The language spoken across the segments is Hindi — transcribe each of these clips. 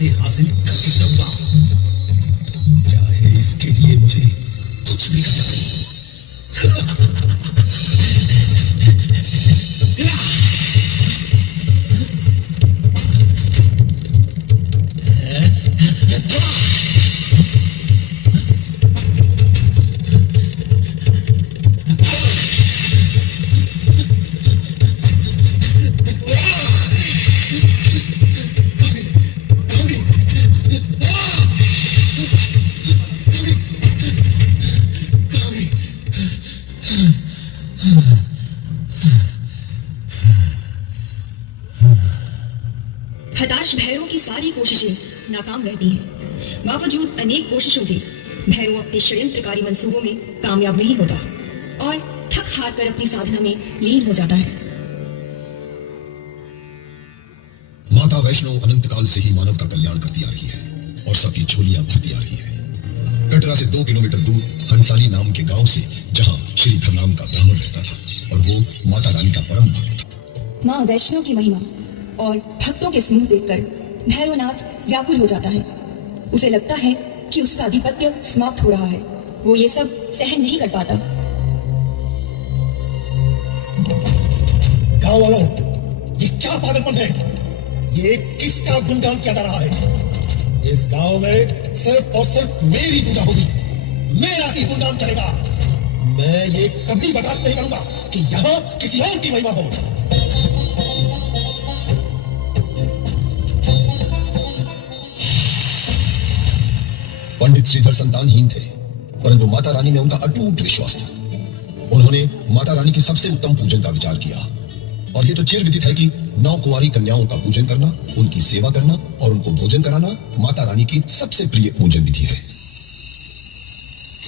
इसे हासिल करके रहूंगा, चाहे इसके लिए मुझे कुछ भी करना पड़े। हताश भैरव की सारी कोशिशें नाकाम रहती हैं। बावजूद अनेक कोशिशों के भैरव अपने षड्यंत्रकारी मंसूबों में कामयाब नहीं होता और थक हार कर अपनी साधना में लीन हो जाता है। माता वैष्णो अनंत काल से ही मानव का कल्याण करती आ रही है और सबकी झोलियां भरती आ रही है। कटरा से 2 किलोमीटर दूर हंसाली नाम के गांव से, जहां श्रीधर नाम का ब्राह्मण रहता था और वो माता रानी का परम भक्त था। माँ वैष्णो की महिमा और भक्तों के स्नेह देखकर भैरवनाथ व्याकुल हो जाता है। उसे लगता है कि उसका आधिपत्य समाप्त हो रहा है। वो ये सब सहन नहीं कर पाता। गांव वालों, ये क्या पागलपन है? ये किसका गुणगान किया जा रहा है? इस गांव में सिर्फ और सिर्फ मेरी पूजा होगी, मेरा ही गुणगान चलेगा। मैं ये कभी बर्दाश्त नहीं करूंगा कि यहाँ किसी और की महिमा हो। पंडित श्रीधर संतानहीन थे, परंतु माता रानी में उनका अटूट विश्वास था। उन्होंने माता रानी की सबसे उत्तम पूजन का विचार किया और ये तो चिरविदित है कि 9 कुंवारी कन्याओं का पूजन करना, उनकी सेवा करना और उनको भोजन कराना माता रानी की सबसे प्रिय पूजन विधि है।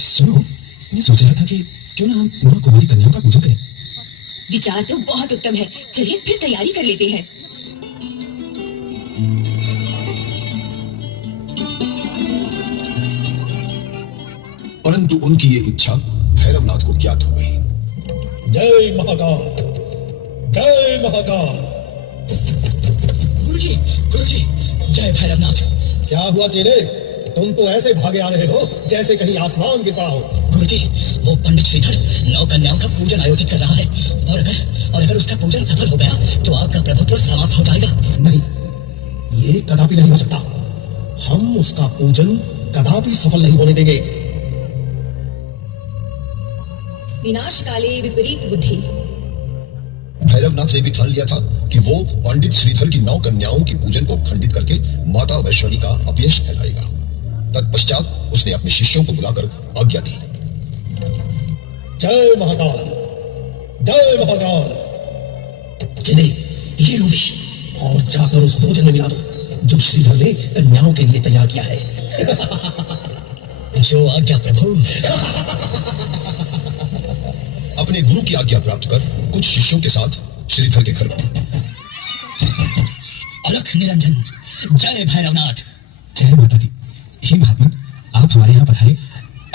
सुनो, मैं सोच रहा था कि क्यों ना हम 9 कुंवारी कन्याओं का पूजन करें। विचार तो बहुत उत्तम है। चलिए फिर तैयारी कर लेते हैं। परंतु उनकी ये इच्छा भैरवनाथ को ज्ञात हो गई। जय महाकाल, जय महाकाल। गुरुजी, गुरुजी, जय भैरवनाथ। क्या हुआ चेले? तुम तो ऐसे भागे आ रहे हो जैसे कहीं आसमान गिर पड़ा हो। गुरुजी, वो पंडित श्रीधर 9 कन्याओं का पूजन आयोजित कर रहा है और अगर उसका पूजन सफल हो गया तो आपका प्रभुत्व समाप्त हो जाएगा। नहीं, ये कदापि नहीं हो सकता। हम उसका पूजन कदापि सफल नहीं होने देंगे। विनाश काले विपरीत बुद्धि। भैरवनाथ ने भी ठान लिया था कि वो पंडित श्रीधर की 9 कन्याओं के पूजन को खंडित करके माता वैष्णवी का अपयश फैलाएगा। तत्पश्चात उसने अपने शिष्यों को बुलाकर आज्ञा दी। जय महाकाल, जय महाकाल। चले, ये लो विष और जाकर उस भोजन में मिला दो जो श्रीधर ने कन्याओं के लिए तैयार किया है। जो आज्ञा प्रभु। अपने गुरु की आज्ञा प्राप्त कर कुछ शिष्यों के साथ श्रीधर के घर अलख निरंजन, जय भैरवनाथ। जय माता दी। हे महात्मन, आप हमारे यहाँ पधारे।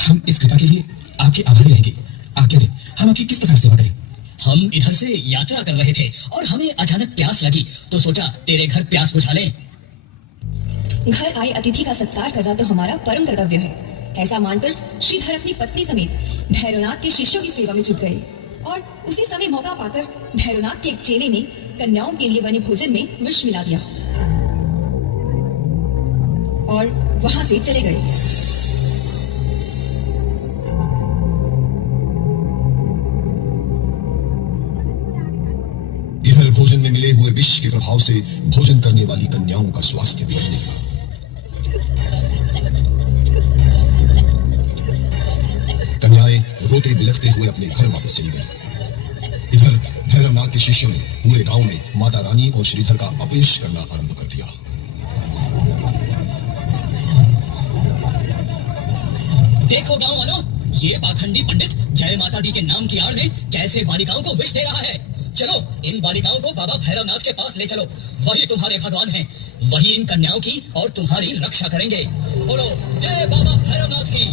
हम इस कृपा के लिए आपके आभारी रहेंगे। आज्ञा दें, हम आपकी किस प्रकार सेवा करें? हम इधर से यात्रा कर रहे थे और हमें अचानक प्यास लगी तो सोचा तेरे घर प्यास बुझा लें। घर आए अतिथि का सत्कार करना तो हमारा परम कर्तव्य है। ऐसा मानकर श्रीधर अपनी पत्नी समेत भैरवनाथ के शिष्यों की सेवा में जुट गए और उसी समय मौका पाकर भैरवनाथ के एक चेले ने कन्याओं के लिए बने भोजन में विष मिला दिया और वहां से चले गए। इधर भोजन में मिले हुए विष के प्रभाव से भोजन करने वाली कन्याओं का स्वास्थ्य बिगड़ने लगा। कन्याएं रोते बिलखते हुए अपने घर वापस चली गईं। इधर भैरवनाथ के शिष्यों ने पूरे गांव में माता रानी और श्रीधर का अपयश करना आरंभ कर दिया। देखो गांव वालों, ये पाखंडी पंडित जय माता दी के नाम की आड़ में कैसे बालिकाओं को विष दे रहा है। चलो इन बालिकाओं को बाबा भैरवनाथ के पास ले चलो। वही तुम्हारे भगवान हैं, वही इन कन्याओं की और तुम्हारी रक्षा करेंगे। बोलो जय बाबा भैरवनाथ की।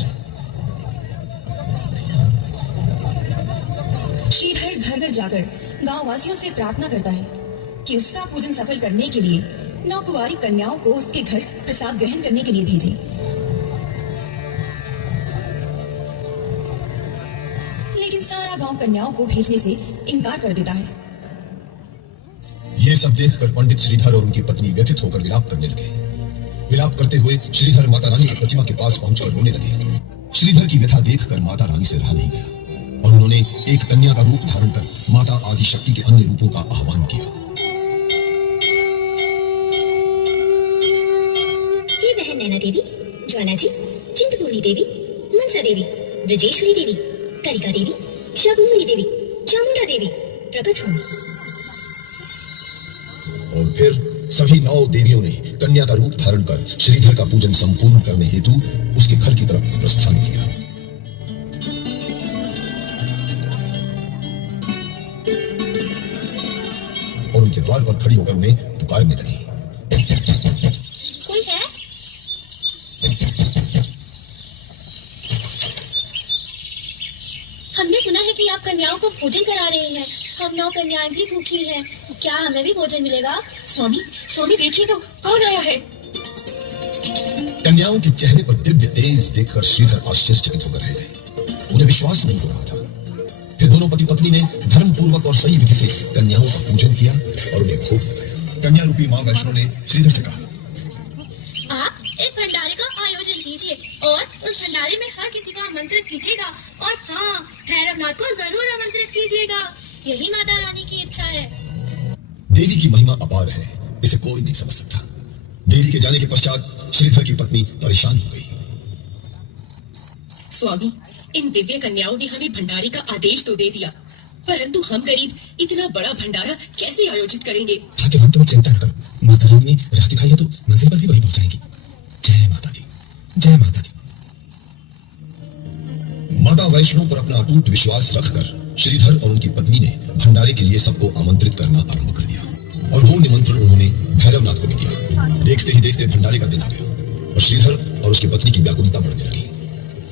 श्रीधर घर घर जाकर गांव वासियों से प्रार्थना करता है कि उसका पूजन सफल करने के लिए नौकुंवारी कन्याओं को उसके घर प्रसाद ग्रहण करने के लिए भेजे। लेकिन सारा गांव कन्याओं को भेजने से इनकार कर देता है। ये सब देखकर पंडित श्रीधर और उनकी पत्नी व्यथित होकर विलाप करने लगे। विलाप करते हुए श्रीधर माता रानी की प्रतिमा के पास पहुंचकर रोने लगे। श्रीधर की व्यथा देखकर माता रानी से रहा नहीं गया और उन्होंने एक कन्या का रूप धारण कर माता आदि शक्ति के अन्य रूपों का आह्वान किया। हे बहन नैना देवी, ज्वाला जी, चिंतपूर्णी देवी, मनसा देवी, ब्रजेश्वरी देवी, कालिका देवी, शाकुंभरी देवी, चामुंडा देवी, प्रकट हो। और फिर सभी 9 देवियों ने कन्या का रूप धारण कर श्रीधर का पूजन संपूर्ण करने हेतु उसके घर की तरफ प्रस्थान किया। और उनके द्वार पर खड़ी होकर उन्हें पुकारने लगी। कोई है? हमने सुना है कि आप कन्याओं को भोजन करा रहे हैं। हम 9 कन्याएं भी भूखी हैं। क्या हमें भी भोजन मिलेगा? स्वामी, स्वामी देखिए तो कौन आया है। कन्याओं के चेहरे पर दिव्य तेज देखकर श्रीधर आश्चर्यचकित होकर रह गए। उन्हें विश्वास नहीं हो रहा था। फिर दोनों पति पत्नी ने धर्म पूर्वक और सही विधि से कन्याओं का पूजन किया और उन्हें भोग लगाया। कन्या रूपी मां वैष्णो ने श्रीधर से कहा, आप एक भंडारे का आयोजन कीजिए और उस भंडारे में हर किसी को आमंत्रित कीजिएगा। और हाँ, भैरवनाथ को जरूर आमंत्रित कीजिएगा। यही माता रानी की इच्छा है। देवी की महिमा अपार है, इसे कोई नहीं समझ सकता। देवी के जाने के पश्चात श्रीधर की पत्नी परेशान हो गई। स्वामी, इन दिव्य कन्याओं ने हमें भंडारे का आदेश तो दे दिया, परंतु हम गरीब इतना बड़ा भंडारा कैसे आयोजित करेंगे? भाग्यवान, तुम चिंता न करो। माता रानी ने राह दिखाई है तो मंजिल पर भी वही पहुंचाएंगी। जय माता दी, जय माता दी। माता वैष्णो पर अपना अटूट विश्वास रखकर श्रीधर और उनकी पत्नी ने भंडारे के लिए सबको आमंत्रित करना आरंभ कर दिया और वो निमंत्रण उन्होंने भैरवनाथ को भी दिया। देखते ही देखते भंडारे का दिन आ गया और श्रीधर और उसकी पत्नी की व्याकुलता बढ़ने लगी।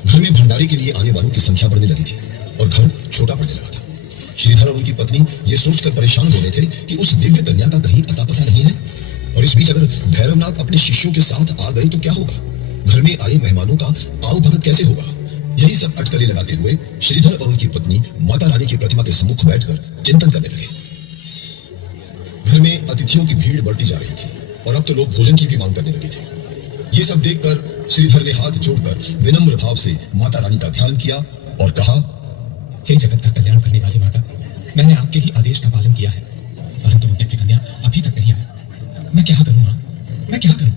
घर में भंडारे के लिए आने वालों की संख्या बढ़ने लगी थी और घर छोटा पड़ने लगा था। श्रीधर और उनकी पत्नी ये सोचकर परेशान हो रहे थे कि उस दिव्य कन्या का कहीं अता पता नहीं है और इस बीच अगर भैरवनाथ अपने शिष्यों के साथ आ गए तो क्या होगा? घर में आए मेहमानों का आओ भगत कैसे होगा? यही सब अटकलें लगाते हुए श्रीधर और उनकी पत्नी माता रानी की प्रतिमा के सम्मुख बैठकर चिंतन करने लगे। घर में अतिथियों की भीड़ बढ़ती जा रही थी और अब तो लोग भोजन की भी मांग करने लगे थे। ये सब देखकर श्रीधर ने हाथ जोड़कर विनम्र भाव से माता रानी का ध्यान किया और कहा, हे जगत का कल्याण करने वाली माता, मैंने आपके ही आदेश का पालन किया है, परंतु वो दिव्य कन्या अभी तक नहीं आई। मैं क्या करूं मां? मैं क्या करूं?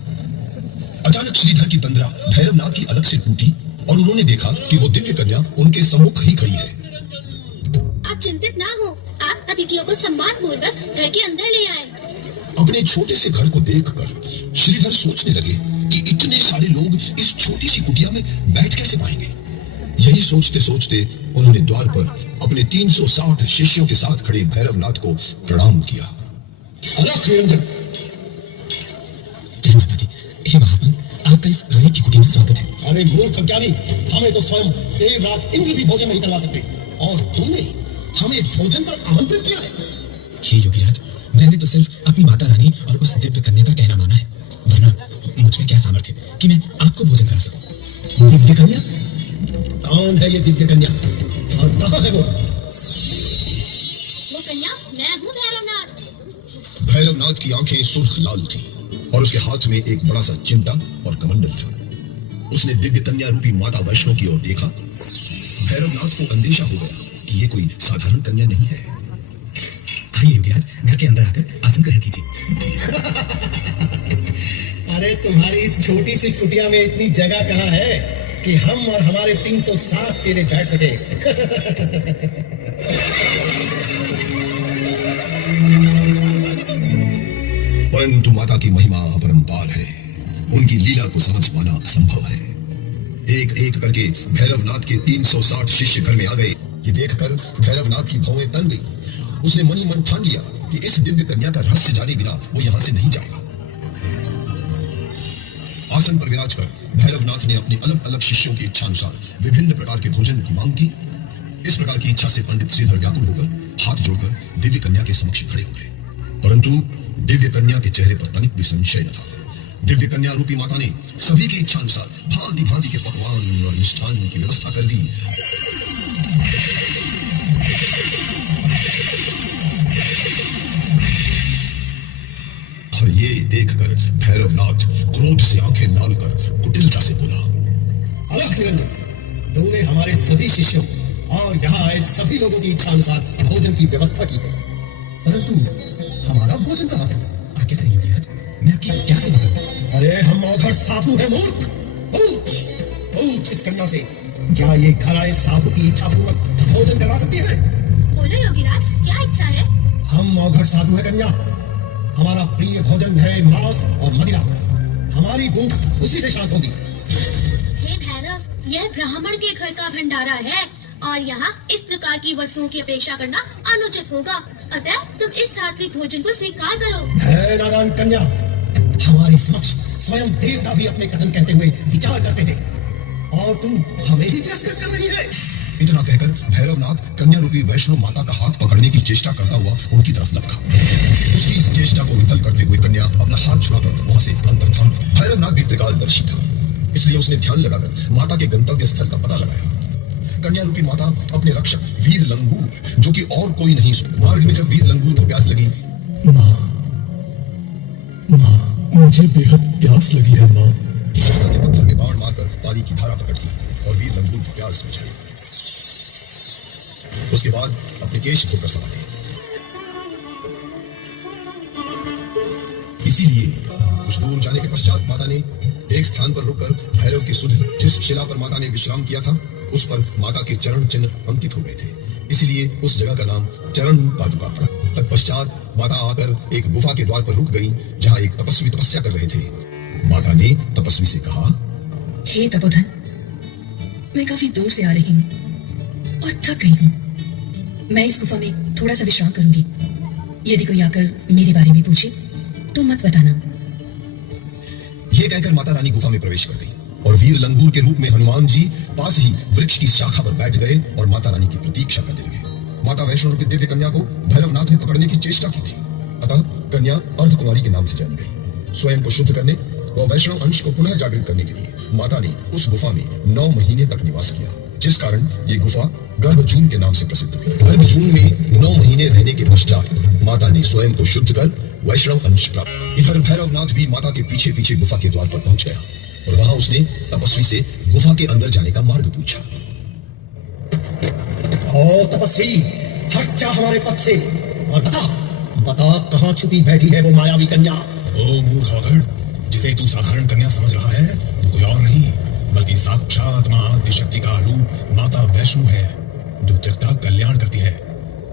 अचानक श्रीधर की तंद्रा भैरवनाथ की अलग से टूटी और उन्होंने देखा कि वो दिव्य कन्या उनके सम्मुख ही खड़ी है। आप चिंतित ना हो, आप अतिथियों को सम्मान पूर्वक घर के अंदर ले आए। अपने छोटे से घर को देखकर श्रीधर सोचने लगे कि इतने सारे लोग इस छोटी सी कुटिया में बैठ कैसे पाएंगे। यही सोचते सोचते उन्होंने द्वार पर अपने 360 शिष्यों के साथ खड़े भैरवनाथ को प्रणाम किया। अलख निरंजन। जय माता दी। हे महात्मा, आपका इस गरीब की कुटिया में स्वागत है। अरे मूर्ख ज्ञानी, हमें तो स्वयं देवराज इंद्र भी भोजन नहीं करवा सकते और तुमने हमें भोजन पर आमंत्रित किया है। हे योगीराज, मैंने तो सिर्फ अपनी माता रानी और उस दिव्य कन्या का कहना माना है, वरना मुझ में क्या सामर्थ्य कि मैं आपको भोजन करा सकूं। दिव्य कन्या? कौन है ये दिव्य कन्या और कहाँ है वो? कन्या मैं हूँ भैरवनाथ। भैरवनाथ की आंखें सुर्ख लाल थी और उसके हाथ में एक बड़ा सा चिमटा और कमंडल था। उसने दिव्य कन्या रूपी माता वैष्णो की ओर देखा। भैरवनाथ को अंदेशा हो गया कि ये कोई साधारण कन्या नहीं है। आइए योगीराज, घर के अंदर आकर आसन ग्रहण कीजिए। अरे तुम्हारी इस छोटी सी कुटिया में इतनी जगह कहाँ है कि हम और हमारे 360 चेले बैठ सके। परंतु माता की महिमा अपरंपार है, उनकी लीला को समझ पाना असंभव है। एक एक करके भैरवनाथ के 360 शिष्य घर में आ गए। ये देखकर भैरवनाथ की भौएं तन गई। उसने मन ही मन ठान लिया कि इस दिव्य कन्या का रहस्य जाने बिना वो यहां से नहीं जाएगा। आसन पर विराज कर भैरवनाथ ने अपने अलग अलग शिष्यों की इच्छा अनुसार विभिन्न प्रकार के भोजन की मांग की। इस प्रकार की इच्छा से पंडित श्रीधर व्याकुल होकर हाथ जोड़कर दिव्य कन्या के समक्ष खड़े हो गए। परंतु दिव्य कन्या के चेहरे पर तनिक भी संशय न था। दिव्य कन्या रूपी माता ने सभी की इच्छा अनुसार भांति भांति के पकवान और मिष्ठान की व्यवस्था कर दी। और ये देखकर भैरवनाथ क्रोध से आंखें लाल कर कुटिलता से बोला, अलख निरंजन, तुमने हमारे सभी शिष्यों और यहाँ आए सभी लोगों की इच्छा अनुसार भोजन की व्यवस्था की है, परंतु हमारा भोजन कहाँ है? आज्ञा करें योगीराज, मैं आपकी क्या सेवा करूं? अरे हम औघड़ साधु हैं मूर्ख। पूछ पूछ इस कन्या से, क्या ये घर आए साधु की इच्छा पूर्वक भोजन करवा सकती है? बोलो योगीराज, क्या इच्छा है? हम औघड़ साधु है कन्या, हमारा प्रिय भोजन है मांस और मदिरा। हमारी भूख उसी से शांत होगी। हे भैरव, यह ब्राह्मण के घर का भंडारा है और यहाँ इस प्रकार की वस्तुओं की अपेक्षा करना अनुचित होगा। अतः तुम इस सात्विक भोजन को स्वीकार करो। है नादान कन्या, हमारे समक्ष स्वयं देवता भी अपने कथन कहते हुए विचार करते थे और तू हमें ही तिरस्कृत कर रही है। इतना कहकर भैरवनाथ कन्या रूपी वैष्णव माता का हाथ पकड़ने की चेष्टा करता हुआ उनकी तरफ लपका। उसकी इस चेष्टा को विफल करते हुए कन्या अपना हाथ छुड़ाकर वहां से अंतर्धान। भैरवनाथ भी त्रिकालदर्शी था, इसलिए उसने ध्यान लगाकर माता के गंतव्य स्थल का पता लगाया। कन्या रूपी माता अपने रक्षक वीर लंगूर, जो कि और कोई नहीं, मार्ग में जब वीर लंगूर को प्यास लगी, माँ, मुझे बेहद प्यास लगी है माँ। माता ने पत्थर में बाण मारकर पानी की धारा प्रकट की और वीर लंगूर की प्यास बुझाई। उसके बाद अपने केश धोकर समाये। इसीलिए कुछ दूर जाने के पश्चात माता ने एक स्थान पर रुककर भैरव की सुध, जिस शिला पर माता ने विश्राम किया था, उस पर माता के चरण चिन्ह अंकित हो गए थे। इसलिए उस जगह का नाम चरण पादुका पड़ा। तत्पश्चात माता आकर एक गुफा के द्वार पर रुक गई, जहां एक तपस्वी तपस्या कर रहे थे। माता ने तपस्वी से कहा, हे तपोधन, मैं काफी दूर से आ रही हूँ और थक गई हूँ। मैं इस गुफा में थोड़ा सा विश्राम करूंगी। यदि कोई आकर मेरे बारे में पूछे तो मत बताना। यह कहकर माता रानी गुफा में प्रवेश कर गई और वीर लंगूर के रूप में हनुमान जी पास ही वृक्ष की शाखा पर बैठ गए और माता रानी की प्रतीक्षा करने लगे। माता वैष्णव रूपी दिव्य कन्या को भैरवनाथ ने पकड़ने की चेष्टा की थी, अतः कन्या अर्धकुमारी के नाम से जानी गई। स्वयं को शुद्ध करने व वैष्णव अंश को पुनः जागृत करने के लिए माता ने उस गुफा में 9 महीने तक निवास किया, जिस कारण ये गुफा गर्भजून के नाम से प्रसिद्ध हुई। गर्भजून में 9 महीने रहने के पश्चात माता ने स्वयं को शुद्ध कर वैष्णव अंश प्राप्त। इधर भैरवनाथ भी माता के पीछे पीछे गुफा के द्वार पर पहुंच गया और वहां उसने तपस्वी से गुफा के अंदर जाने का मार्ग पूछा। ओ तपस्वी, हट जा हमारे पथ से और बता कहाँ छुपी बैठी है वो मायावी कन्या। ओ मूर्ख औघड़, जिसे तू साधारण कन्या समझ रहा है तो कोई और नहीं बल्कि साक्षात मां आद्य शक्ति का रूप माता वैष्णो है, जो जगता कल्याण करती है।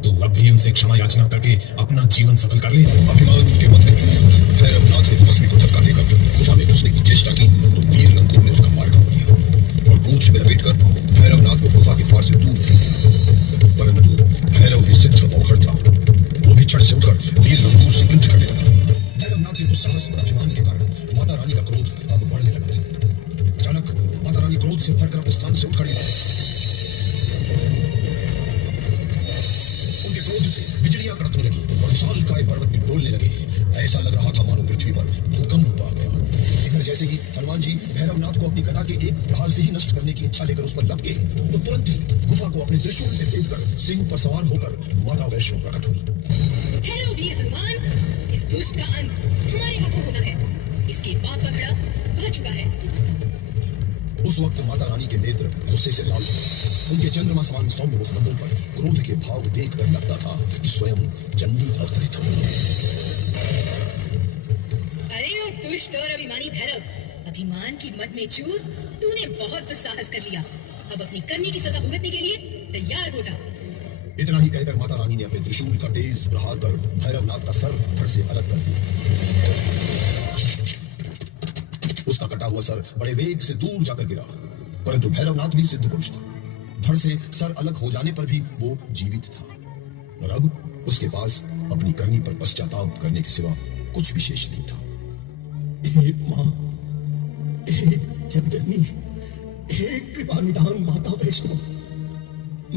तू अब भी उनसे क्षमा याचना करके अपना जीवन सफल कर ले। अभिमान उसके मत में चूक भैरवनाथ ने तपस्वी को धक्का देकर गुफा में घुसने की चेष्टा की तो वीर लंगूर ने उसका मार्ग रोक लिया और पूंछ में लपेटकर भैरवनाथ को गुफा के द्वार से दूर किया। परंतु भैरव भी सिद्ध औघड़ था, वो भी छठ से उठकर वीर लंगूर से युद्ध करने लगा। भैरवनाथ के दुस्साहस और अभिमान के कारण माता रानी का क्रोध अब बढ़ने लगा था। अचानक माता रानी क्रोध से भरकर अपने स्थान से उठ खड़ी हुई। उनके क्रोध से बिजलियां कड़कने लगी और विशालकाय पर्वत भी डोलने लगे। ऐसा लग रहा था मानो पृथ्वी पर भूकंप आ गया। इधर जैसे ही हनुमान जी भैरवनाथ को अपनी गदा के एक प्रहार से ही नष्ट करने की इच्छा लेकर उस पर लपके, तो तुरंत ही गुफा को अपने त्रिशूल से फेंककर सिंह पर सवार होकर माता वैष्णो प्रकट हुई। हेलो वीर हनुमान, इस दुष्ट का अंत हमारे हाथों होना है। इसके पाप का घड़ा भर चुका है। उस वक्त माता रानी के नेत्र गुस्से से लाल थे। उनके चंद्रमा समान सौम्य मुखमंडल पर क्रोध के भाव देखकर लगता था कि स्वयं चंडी अवतरित हो। अरे ओ दुष्ट और अभिमानी भैरव, अभिमान की मद में चूर तूने बहुत दुस्साहस कर लिया। अब अपनी करने की सजा भुगतने के लिए तैयार हो जा। इतना ही कहकर माता रानी ने अपने त्रिशूल का तेज प्रहार कर भैरवनाथ का सर धड़ से अलग कर दिया। उसका कटा हुआ सर बड़े वेग से दूर जाकर गिरा, परंतु भैरवनाथ भी सिद्ध पुरुष था। धड़ से सर अलग हो जाने पर भी वो जीवित था और अब उसके पास अपनी करनी पर पश्चाताप करने के सिवा कुछ विशेष नहीं था। हे मां, हे जगजननी, हे कृपा निधान माता वैष्णो,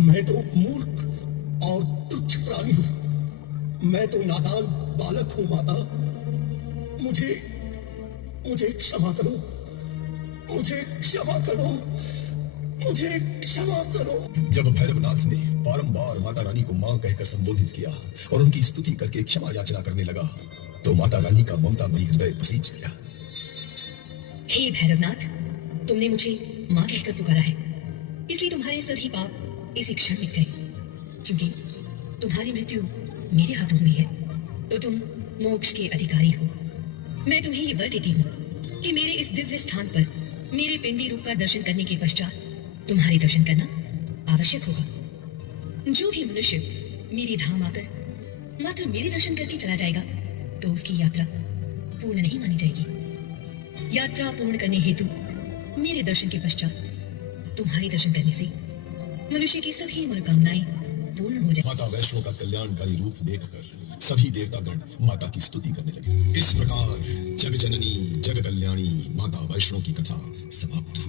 मैं तो मूर्ख और तुच्छ प्राणी हूं। मैं तो नादान बालक हूं माता, मुझे मुझे क्षमा करो, मुझे क्षमा करो, मुझे क्षमा करो। जब भैरवनाथ ने बारंबार माता रानी को मां कहकर संबोधित किया और उनकी स्तुति करके क्षमा याचना करने लगा, तो माता रानी का ममतामयी हृदय पसीज गया। हे भैरवनाथ, तुमने मुझे माँ कहकर पुकारा है, इसलिए तुम्हारे सभी पाप इसी क्षण मिट गए। क्योंकि तुम्हारी मृत्यु मेरे हाथों हुई है, तो तुम मोक्ष के अधिकारी हो। मैं तुम्हें ये वर देती हूँ कि मेरे इस दिव्य स्थान पर मेरे पिंडी रूप का दर्शन करने के पश्चात तुम्हारे दर्शन करना आवश्यक होगा। जो भी मनुष्य मेरी धाम आकर मात्र मेरे दर्शन करके चला जाएगा, तो उसकी यात्रा पूर्ण नहीं मानी जाएगी। यात्रा पूर्ण करने हेतु मेरे दर्शन के पश्चात तुम्हारे दर्शन करने से मनुष्य की सभी मनोकामनाएं पूर्ण हो जाए। माता वैष्णो का कल्याणकारी रूप देखकर सभी देवतागण माता की स्तुति करने लगे। इस प्रकार जग जननी जग कल्याणी माता वैष्णो की कथा समाप्त हुई।